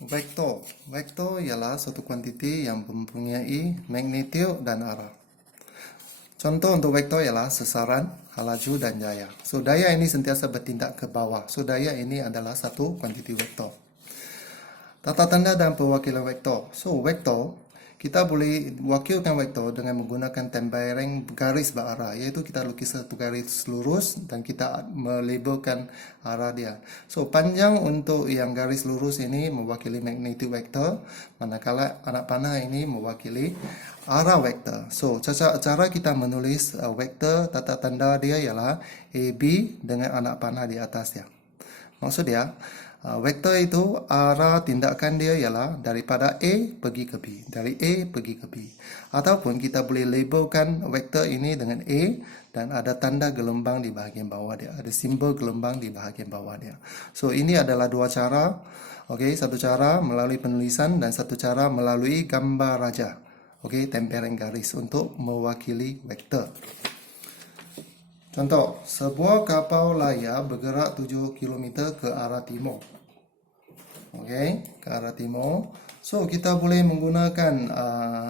Vektor. Vektor ialah suatu kuantiti yang mempunyai magnitude dan arah. Contoh untuk vektor ialah sesaran, laju dan daya. So, daya ini sentiasa bertindak ke bawah. So, daya ini adalah satu kuantiti vektor. Tata tanda dan perwakilan vektor. So, vektor, kita boleh wakilkan vektor dengan menggunakan tembaran garis berarah, iaitu kita lukis satu garis lurus dan kita melabelkan arah dia. So, panjang untuk yang garis lurus ini mewakili magnitude vektor, manakala anak panah ini mewakili arah vektor. So, cara kita menulis vektor, tata tanda dia ialah AB dengan anak panah di atas dia. Maksud dia, vektor itu arah tindakan dia ialah daripada A pergi ke B, dari A pergi ke B. Ataupun kita boleh labelkan vektor ini dengan A dan ada tanda gelombang di bahagian bawah dia, ada simbol gelombang di bahagian bawah dia. So, ini adalah dua cara. Okey, satu cara melalui penulisan dan satu cara melalui gambar raja. Okey, tempelan garis untuk mewakili vektor. Contoh, sebuah kapal layar bergerak 7 km ke arah timur. Okey, ke arah timur. So, kita boleh menggunakan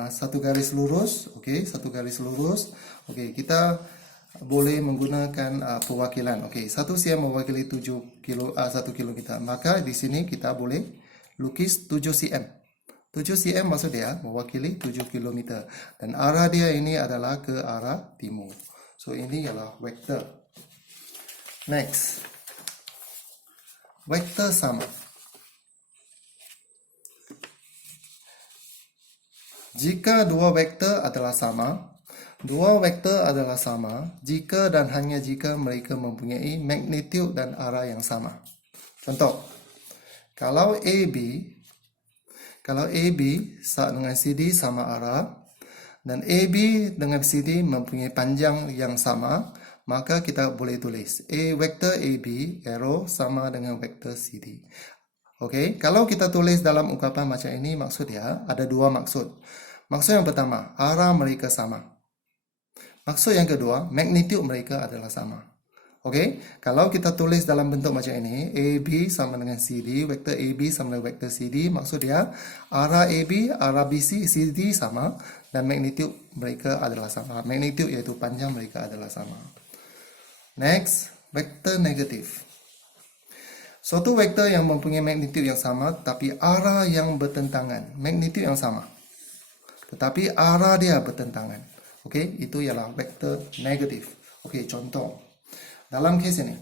satu garis lurus. Okey, satu garis lurus. Okey, kita boleh menggunakan perwakilan. Okey, 1 cm mewakili 1 km. Maka di sini kita boleh lukis 7 cm. 7 cm maksud dia mewakili 7 km. Dan arah dia ini adalah ke arah timur. So, ini ialah vektor. Next. Vektor sama. Jika dua vektor adalah sama jika dan hanya jika mereka mempunyai magnitude dan arah yang sama. Contoh, kalau AB dengan CD sama arah, dan AB dengan CD mempunyai panjang yang sama, maka kita boleh tulis vektor AB arrow sama dengan vektor CD. Okey, kalau kita tulis dalam ungkapan macam ini, maksud dia ada dua maksud. Maksud yang pertama, arah mereka sama. Maksud yang kedua, magnitude mereka adalah sama. Okey, kalau kita tulis dalam bentuk macam ini, AB sama dengan CD, vektor AB sama dengan vektor CD, maksud dia arah AB, arah BC, CD sama dan magnitude mereka adalah sama. Magnitude iaitu panjang mereka adalah sama. Next, vektor negatif. Suatu vektor yang mempunyai magnitude yang sama tapi arah yang bertentangan. Magnitude yang sama, tetapi arah dia bertentangan. Okey, itu ialah vektor negatif. Okey, contoh. Dalam kes ini,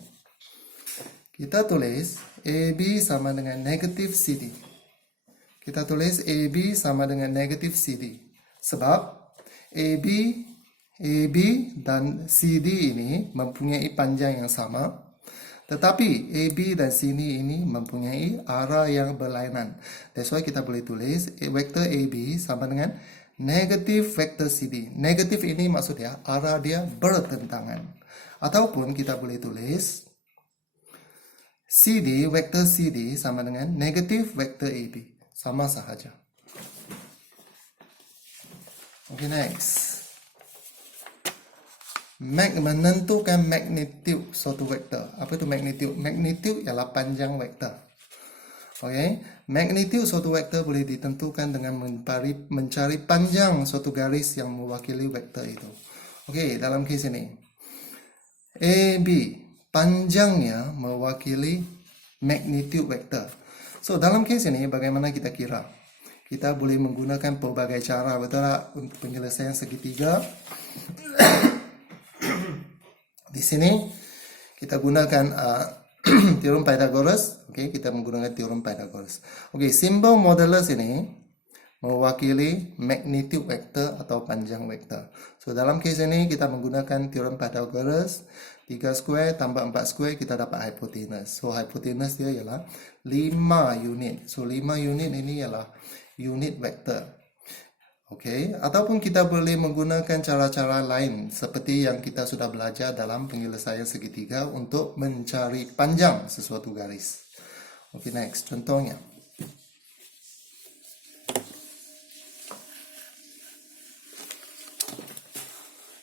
kita tulis AB sama dengan negatif CD. Kita tulis AB sama dengan negatif CD. Sebab AB dan CD ini mempunyai panjang yang sama. Tetapi AB dan CD ini mempunyai arah yang berlainan. That's why kita boleh tulis vektor AB sama dengan negatif vektor CD. Negatif ini maksud dia arah dia bertentangan. Ataupun kita boleh tulis vektor CD sama dengan negatif vektor AB. Sama sahaja. Okay, next. Menentukan magnitude suatu vektor. Apa itu magnitude? Magnitude ialah panjang vektor. Okay. Magnitude suatu vektor boleh ditentukan dengan mencari panjang suatu garis yang mewakili vektor itu. Okay, dalam kes ini. AB panjangnya mewakili magnitude vektor. So, dalam kes ini bagaimana kita kira? Kita boleh menggunakan pelbagai cara, betul tak? Untuk penyelesaian segitiga. Di sini kita gunakan teorem Pythagoras. Okey, kita menggunakan teorem Pythagoras. Okey, simbol modulus ini mewakili magnitude vektor atau panjang vektor. So, dalam kes ini kita menggunakan teorem Pythagoras. 3 square tambah 4 square kita dapat hipotenus. So, hipotenus dia ialah 5 unit. So, 5 unit ini ialah unit vektor. Okey, ataupun kita boleh menggunakan cara-cara lain seperti yang kita sudah belajar dalam penyelesaian segitiga untuk mencari panjang sesuatu garis. Okey, next. Contohnya.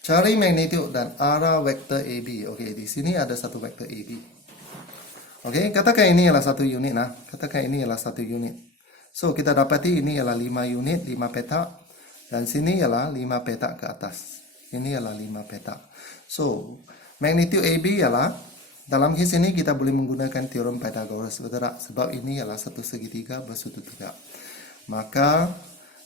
Cari magnitude dan arah vektor AB. Okey, di sini ada satu vektor AB. Okey, katakan ini ialah satu unit lah. Katakan ini ialah satu unit. So, kita dapati ini ialah 5 unit, 5 petak. Dan sini ialah 5 petak ke atas. Ini ialah 5 petak. So, magnitude AB ialah, dalam kes ini kita boleh menggunakan teorem Pythagoras, betul tak? Sebab ini ialah satu segitiga bersudut tegak. Maka,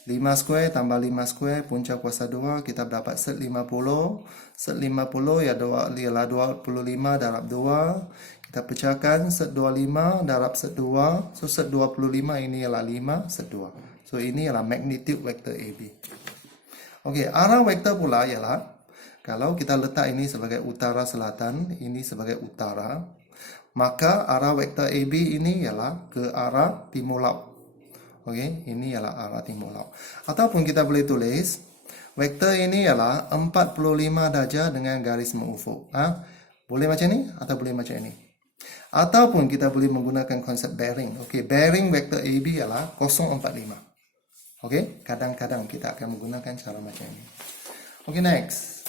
5 square tambah 5 square, punca kuasa 2, kita dapat set 50. Set 50 ialah 25 darab 2. Kita pecahkan set 25 darab set 2. So, set 25 ini ialah 5, set 2. So, ini ialah magnitude vektor AB. Okey, arah vektor pula ialah, kalau kita letak ini sebagai utara selatan, ini sebagai utara, maka arah vektor AB ini ialah ke arah timur laut. Okey, ini ialah arah timur laut. Ataupun kita boleh tulis, vektor ini ialah 45 darjah dengan garis mengufuk. Boleh macam ni atau boleh macam ini. Ataupun kita boleh menggunakan konsep bearing. Okey, bearing vektor AB ialah 045. Okey, kadang-kadang kita akan menggunakan cara macam ini. Okey, next.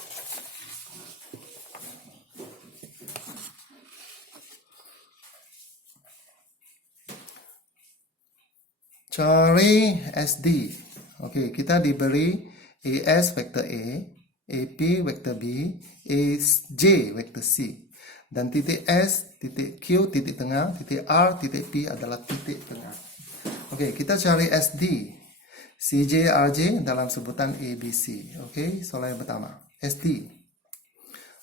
Cari SD. Okey, kita diberi AS vektor A, AP vektor B, AJ vektor C. Dan titik S, titik Q, titik tengah, titik R, titik P adalah titik tengah. Okey, kita cari SD. CJ, RJ dalam sebutan ABC. Okey, soalan yang pertama. SD.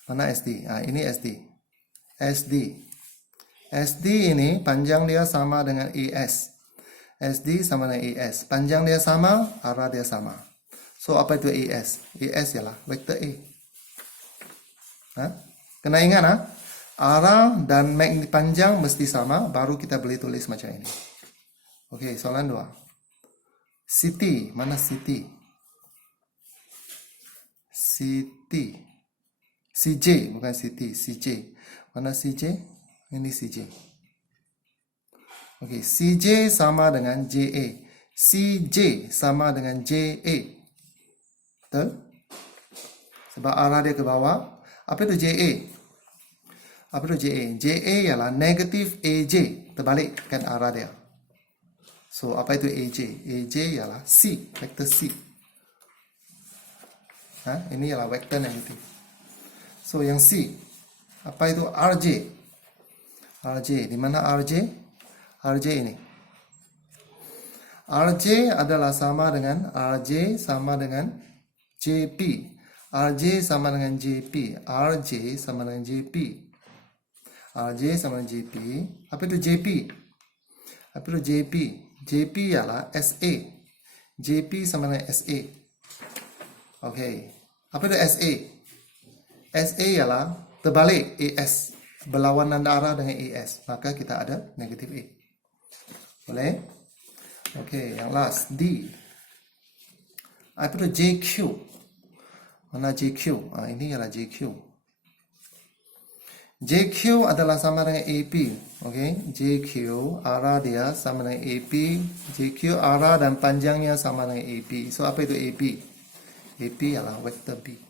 Mana SD? Ini SD. SD. SD ini panjang dia sama dengan AS. SD sama dengan AS. Panjang dia sama, arah dia sama. So, apa itu AS? AS ialah vektor A. Kena ingat, arah dan panjang mesti sama, baru kita boleh tulis macam ini. Okey, soalan 2. City. Mana city? City. CJ, bukan city. CJ. Mana CJ? Ini CJ. Okey, CJ sama dengan JA. CJ sama dengan JA. Betul? Sebab arah dia ke bawah. Apa itu JA? Apa itu JA? JA ialah negatif AJ. Terbalikkan arah dia. So, apa itu AJ? AJ ialah C. Vektor C. Ini ialah vektor negatif. So, yang C. Apa itu RJ? RJ. Di mana RJ? RJ ini. RJ adalah sama dengan RJ sama dengan JP. RJ sama dengan JP. RJ sama dengan JP. RJ sama dengan JP. Apa itu JP? Apa itu JP? JP ialah SA. JP sama dengan SA. Okey. Apa itu SA? SA ialah terbalik AS. Berlawanan arah dengan AS. Maka kita ada negatif A. Boleh? Okey, yang last D. Apa itu JQ? Mana JQ? Ini ialah JQ. JQ adalah sama dengan AP. Okey, JQ arah dia sama dengan AP. JQ arah dan panjangnya sama dengan AP. So apa itu AP? AP ialah vektor B.